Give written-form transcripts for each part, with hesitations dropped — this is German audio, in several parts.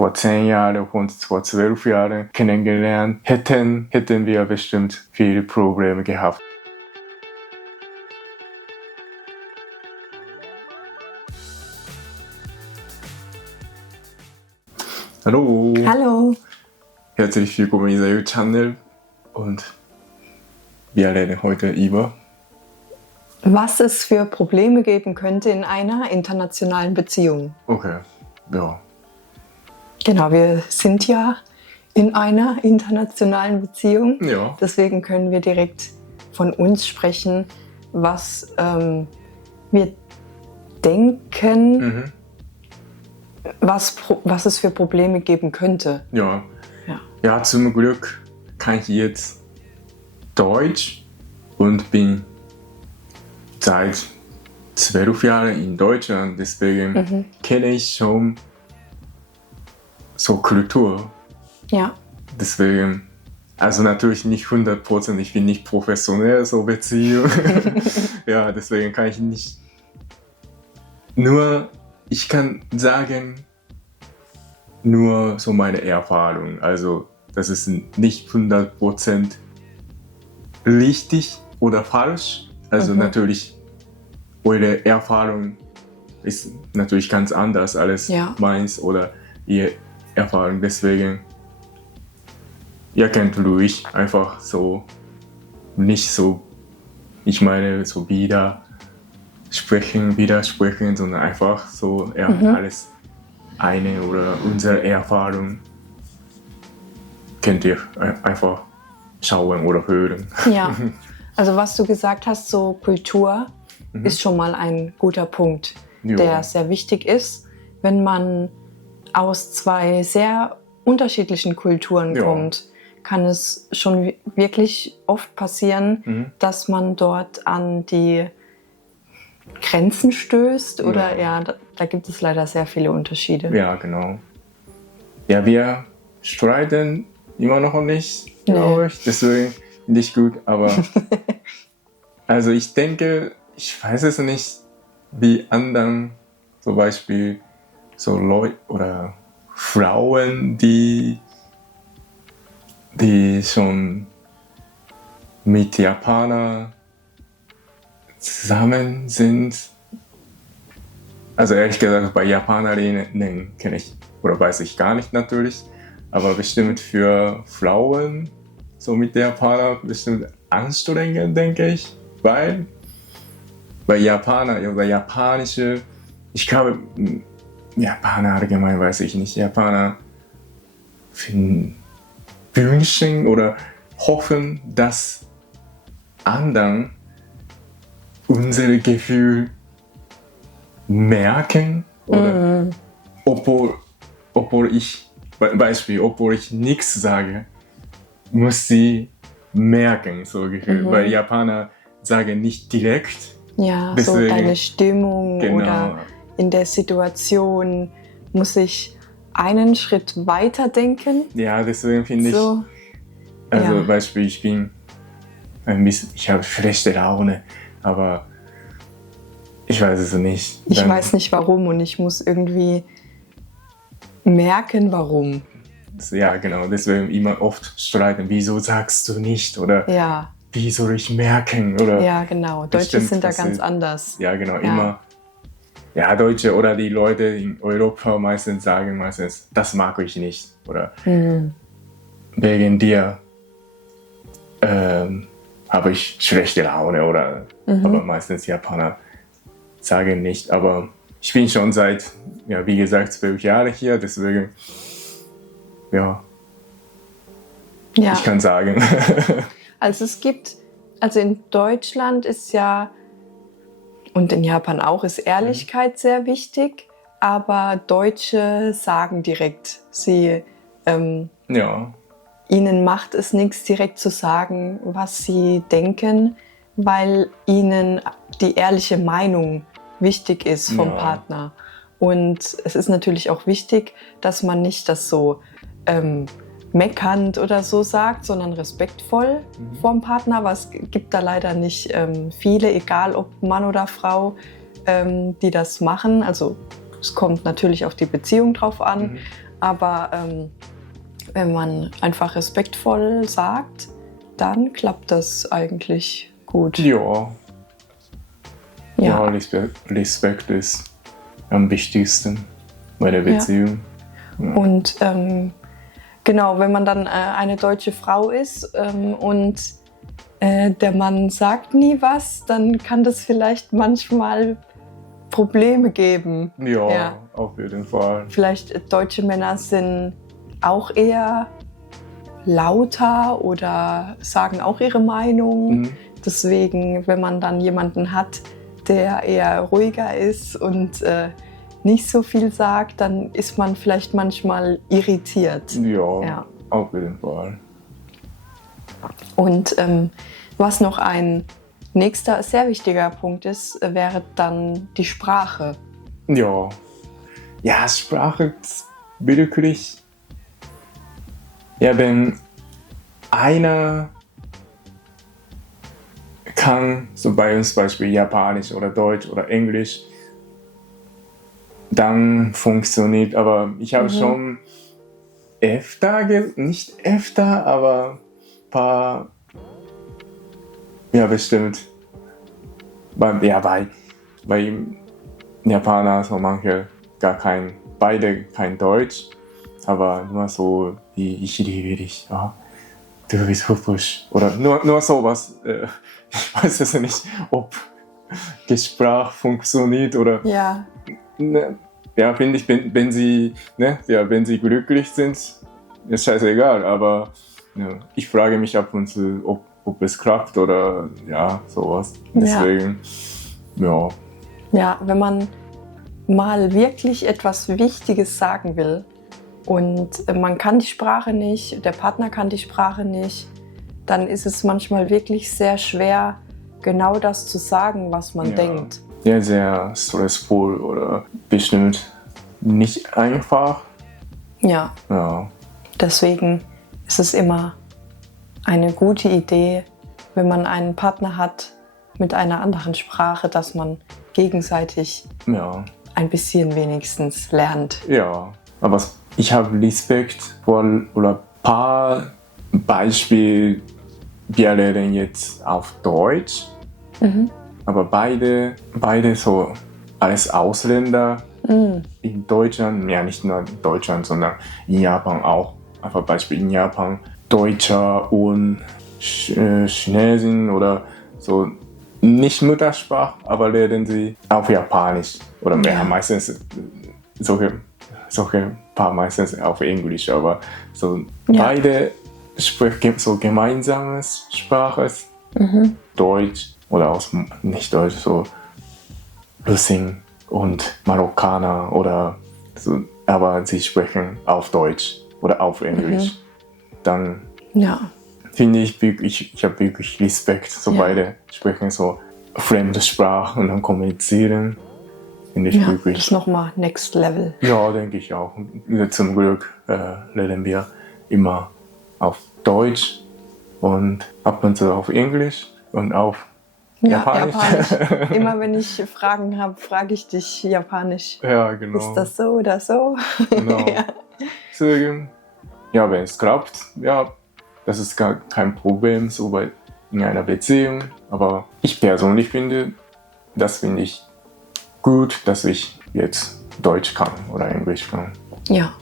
vor 10 Jahren und vor 12 Jahren kennengelernt hätten, hätten wir bestimmt viele Probleme gehabt. Hallo! Hallo! Herzlich willkommen in diesem Channel und wir reden heute über was es für Probleme geben könnte in einer internationalen Beziehung. Okay, ja. Genau, wir sind ja in einer internationalen Beziehung. Ja. Deswegen können wir direkt von uns sprechen, was wir denken, was es für Probleme geben könnte. Ja. Ja, zum Glück kann ich jetzt Deutsch und bin seit 12 Jahren in Deutschland, deswegen kenne ich schon so Kultur. Ja. Deswegen, also natürlich nicht 100%, ich bin nicht professionell so Beziehung. Ja, deswegen kann ich nicht. Nur, ich kann sagen, nur so meine Erfahrung. Also, das ist nicht 100% richtig oder falsch. Also natürlich, eure Erfahrung ist natürlich ganz anders als meins oder ihr Erfahrung. Deswegen, ihr könnt ruhig einfach so, nicht so, ich meine so widersprechen, sondern einfach so, alles eine oder unsere Erfahrung könnt ihr einfach schauen oder hören. Ja, also was du gesagt hast, so Kultur ist schon mal ein guter Punkt, der sehr wichtig ist, wenn man aus zwei sehr unterschiedlichen Kulturen kommt, kann es schon wirklich oft passieren, dass man dort an die Grenzen stößt oder da gibt es leider sehr viele Unterschiede. Ja, genau. Ja, wir streiten immer noch nicht, glaube ich, deswegen nicht gut, aber also ich denke, ich weiß es nicht, wie anderen, zum Beispiel so Leute oder Frauen, die schon mit Japanern zusammen sind. Also ehrlich gesagt, bei Japanerinnen kenne ich oder weiß ich gar nicht natürlich, aber bestimmt für Frauen so mit Japanern bestimmt anstrengend, denke ich, weil bei Japaner oder japanische, ich glaube, Japaner allgemein weiß ich nicht, Japaner wünschen oder hoffen, dass anderen unsere Gefühle merken oder obwohl ich nichts sage, muss sie merken, so Gefühl, weil Japaner sagen nicht direkt. Ja, deswegen, so deine Stimmung oder in der Situation muss ich einen Schritt weiter denken. Ja, deswegen finde ich, also Beispiel, ich habe schlechte Laune, aber ich weiß es nicht. Ich weiß nicht warum und ich muss irgendwie merken, warum. Ja, genau, deswegen immer oft streiten, wieso sagst du nicht oder wie soll ich merken? Oder ja, genau, Deutsche sind da ganz anders. Ja, genau, immer. Ja, Deutsche oder die Leute in Europa meistens sagen das mag ich nicht oder wegen dir habe ich schlechte Laune oder aber meistens Japaner sagen nicht, aber ich bin schon seit, wie gesagt, 12 Jahren hier, deswegen ich kann sagen. Also in Deutschland ist ja, und in Japan auch, ist Ehrlichkeit sehr wichtig, aber Deutsche sagen direkt, ihnen macht es nichts, direkt zu sagen, was sie denken, weil ihnen die ehrliche Meinung wichtig ist vom Partner. Und es ist natürlich auch wichtig, dass man nicht das so meckernd oder so sagt, sondern respektvoll vom Partner. Aber es gibt da leider nicht viele, egal ob Mann oder Frau, die das machen. Also es kommt natürlich auf die Beziehung drauf an, Aber wenn man einfach respektvoll sagt, dann klappt das eigentlich gut. Ja. Ja, Respekt ist am wichtigsten bei der Beziehung. Ja. Und genau, wenn man dann eine deutsche Frau ist und der Mann sagt nie was, dann kann das vielleicht manchmal Probleme geben. Ja, auf jeden Fall. Vielleicht deutsche Männer sind auch eher lauter oder sagen auch ihre Meinung. Deswegen, wenn man dann jemanden hat, der eher ruhiger ist und nicht so viel sagt, dann ist man vielleicht manchmal irritiert. Ja. Auf jeden Fall. Und was noch ein nächster sehr wichtiger Punkt ist, wäre dann die Sprache. Ja, Sprache ist wirklich. Ja, wenn einer kann, so bei uns zum Beispiel Japanisch oder Deutsch oder Englisch, dann funktioniert. Aber ich habe schon nicht öfter, aber ein paar, ja bestimmt, bei Japanern so manche beide kein Deutsch, aber nur so wie ich liebe dich, ja, du bist hübsch oder nur sowas. Ich weiß es nicht, ob die Sprache funktioniert oder. Ja. Ja, finde ich, wenn sie glücklich sind, ist scheißegal, aber ja, ich frage mich ab und zu, ob es klappt oder ja, sowas. Deswegen, ja. Ja, wenn man mal wirklich etwas Wichtiges sagen will und man kann die Sprache nicht, der Partner kann die Sprache nicht, dann ist es manchmal wirklich sehr schwer, genau das zu sagen, was man denkt. Ja, sehr stressvoll oder bestimmt nicht einfach. Ja. Deswegen ist es immer eine gute Idee, wenn man einen Partner hat mit einer anderen Sprache, dass man gegenseitig ein bisschen wenigstens lernt. Ja, aber ich habe Respekt vor oder ein paar Beispiele. Wir lernen jetzt auf Deutsch. Aber beide so als Ausländer in Deutschland, ja nicht nur in Deutschland, sondern in Japan auch. Einfach Beispiel in Japan, Deutscher und Chinesen oder so nicht Muttersprache, aber lernen sie auf Japanisch oder meistens solche paar meistens auf Englisch, aber so beide sprechen so gemeinsame Sprache, Deutsch. Oder nicht Deutsch, so Russin und Marokkaner oder so, aber sie sprechen auf Deutsch oder auf Englisch. Dann finde ich wirklich, ich habe wirklich Respekt, so beide sprechen so fremde Sprache und dann kommunizieren. Finde ich wirklich. Das ist nochmal Next Level. Ja, denke ich auch. Zum Glück lernen wir immer auf Deutsch und ab und zu auf Englisch und auf Japanisch. Immer wenn ich Fragen habe, frage ich dich Japanisch. Ja, genau. Ist das so oder so? Genau. Deswegen, ja, wenn es klappt, ja, das ist gar kein Problem so in einer Beziehung. Aber ich persönlich finde ich gut, dass ich jetzt Deutsch kann oder Englisch kann. Ja.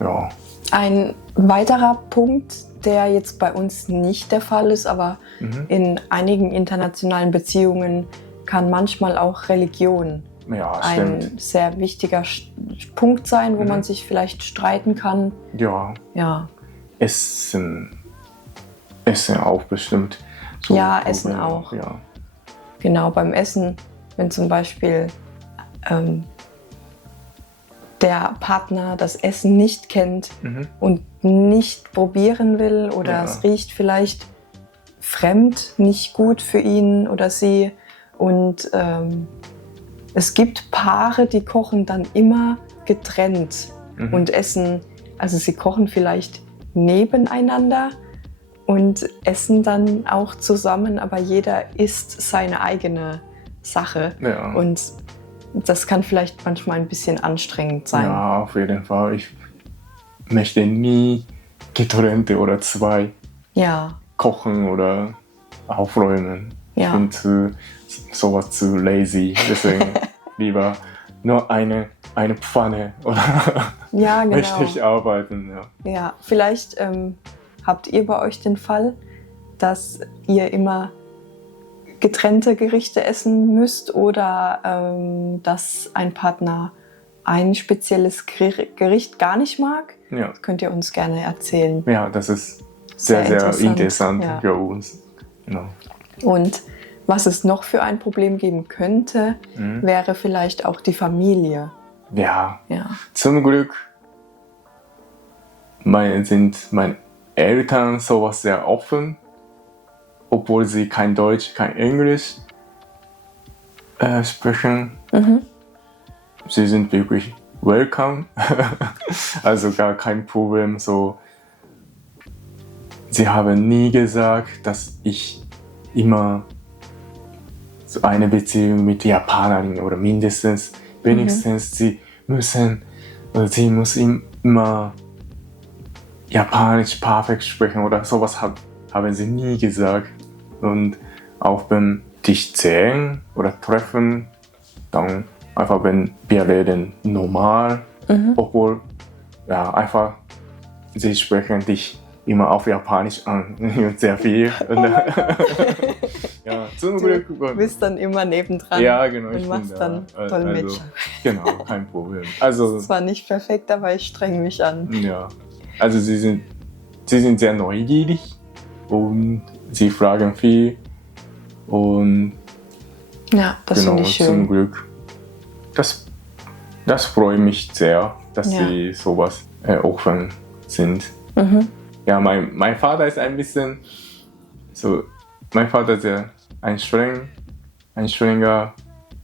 Ein weiterer Punkt, der jetzt bei uns nicht der Fall ist, aber in einigen internationalen Beziehungen kann manchmal auch Religion ein sehr wichtiger Punkt sein, wo man sich vielleicht streiten kann. Ja. Essen auch bestimmt. So Essen auch. Ja. Genau, beim Essen, wenn zum Beispiel der Partner das Essen nicht kennt und nicht probieren will oder es riecht vielleicht fremd, nicht gut für ihn oder sie. Und es gibt Paare, die kochen dann immer getrennt und essen, also sie kochen vielleicht nebeneinander und essen dann auch zusammen, aber jeder isst seine eigene Sache. Und das kann vielleicht manchmal ein bisschen anstrengend sein. Ja, auf jeden Fall. möchte nie getrennte oder zwei Ja. kochen oder aufräumen. Ja. Ich bin sowas zu lazy, deswegen lieber nur eine Pfanne oder Ja, genau. möchte ich arbeiten. Ja, Ja, vielleicht habt ihr bei euch den Fall, dass ihr immer getrennte Gerichte essen müsst oder dass ein Partner ein spezielles Gericht gar nicht mag. ja. Das könnt ihr uns gerne erzählen. Ja, das ist sehr, sehr interessant Ja. für uns. Genau. Und was es noch für ein Problem geben könnte, wäre vielleicht auch die Familie. Ja, Ja. zum Glück sind meine Eltern sowas sehr offen, obwohl sie kein Deutsch, kein Englisch sprechen. Sie sind wirklich welcome, also gar kein Problem. So, sie haben nie gesagt, dass ich immer so eine Beziehung mit Japanerin oder mindestens, wenigstens sie muss immer Japanisch perfekt sprechen oder sowas haben sie nie gesagt. Und auch beim dich sehen oder treffen, dann einfach wenn wir reden normal, obwohl ja einfach sie sprechen dich immer auf Japanisch an und sehr viel. Und, ja, zum Glück. Du bist dann immer nebendran Ja, genau, und machst dann Dolmetscher. Also, genau, kein Problem. Also, Das ist zwar nicht perfekt, aber ich streng mich an. ja, also sie sind sehr neugierig und sie fragen viel und Ja, das genau, finde ich zum schön. Glück. Das freut mich sehr, dass Ja. sie sowas offen sind. Ja, mein Vater ist ein bisschen so, mein Vater ist ja ein strenger,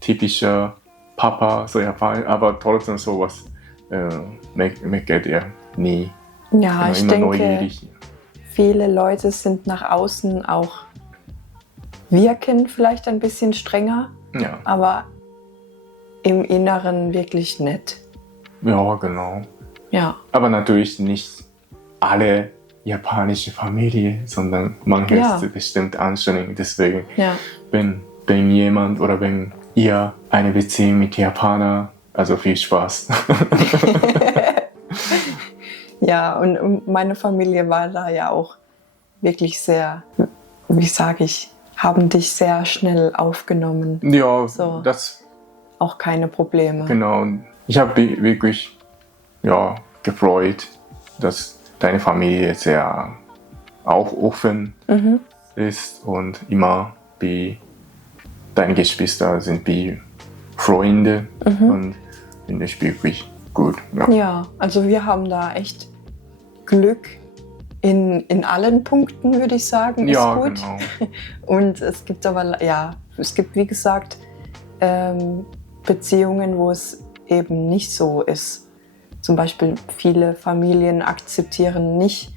typischer Papa, so Japaner, aber trotzdem sowas meckert er nie. Ja, ich immer denke, neugierig. viele Leute sind nach außen auch wirken vielleicht ein bisschen strenger, Ja. aber im Inneren wirklich nett. Ja, genau. Ja, Aber natürlich nicht alle japanische Familie, sondern manche Ja. ist bestimmt anstrengend. Deswegen, ja, wenn jemand oder wenn ihr eine Beziehung mit Japaner, also viel Spaß. ja. Und meine Familie war da ja auch wirklich sehr, wie sage ich, haben dich sehr schnell aufgenommen. Ja, So. das Auch keine Probleme. genau. Ich habe wirklich gefreut, dass deine Familie sehr auch offen ist und immer wie deine Geschwister sind wie Freunde und finde ich wirklich gut. Ja. Ja, also wir haben da echt Glück in allen Punkten, würde ich sagen, ist Ja, gut. genau. Und es gibt aber, es gibt wie gesagt Beziehungen, wo es eben nicht so ist. Zum Beispiel viele Familien akzeptieren nicht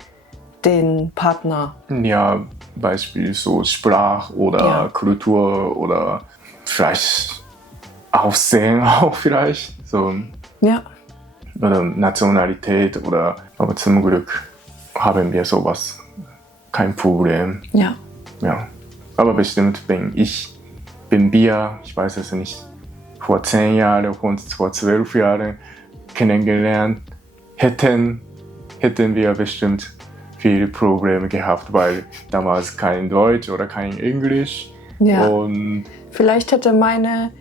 den Partner. Ja, Beispiel so Sprach oder Ja. Kultur oder vielleicht Aussehen auch vielleicht. So, Ja, oder Nationalität aber zum Glück haben wir sowas. Kein Problem. ja, Ja. Aber bestimmt, wenn wir, ich weiß es nicht, vor 10 Jahren und vor 12 Jahren kennengelernt hätten wir bestimmt viele Probleme gehabt, weil damals kein Deutsch oder kein Englisch. ja. Und Vielleicht hätte meine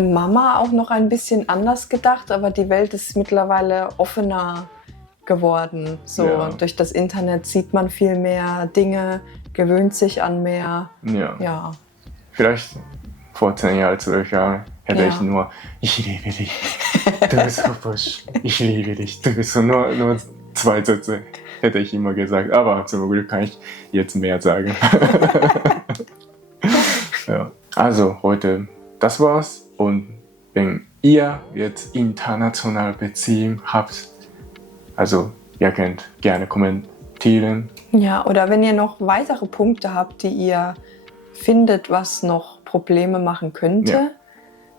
Mama auch noch ein bisschen anders gedacht, aber die Welt ist mittlerweile offener geworden. So, Ja. durch das Internet sieht man viel mehr Dinge, gewöhnt sich an mehr. ja, Ja, vielleicht vor 10 Jahren, 12 Jahren hätte Ja. ich nur, ich liebe dich, du bist hübsch, ich liebe dich, du bist so nur 2 Sätze hätte ich immer gesagt, aber zum Glück kann ich jetzt mehr sagen. Ja. Also heute, das war's und wenn ihr jetzt internationale Beziehungen habt, also ihr könnt gerne kommentieren. ja, oder wenn ihr noch weitere Punkte habt, die ihr findet, was noch Probleme machen könnte, Ja.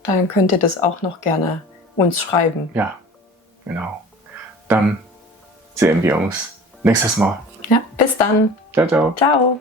dann könnt ihr das auch noch gerne uns schreiben. Ja, genau. Dann sehen wir uns nächstes Mal. Ja, bis dann. Ciao, ciao. Ciao.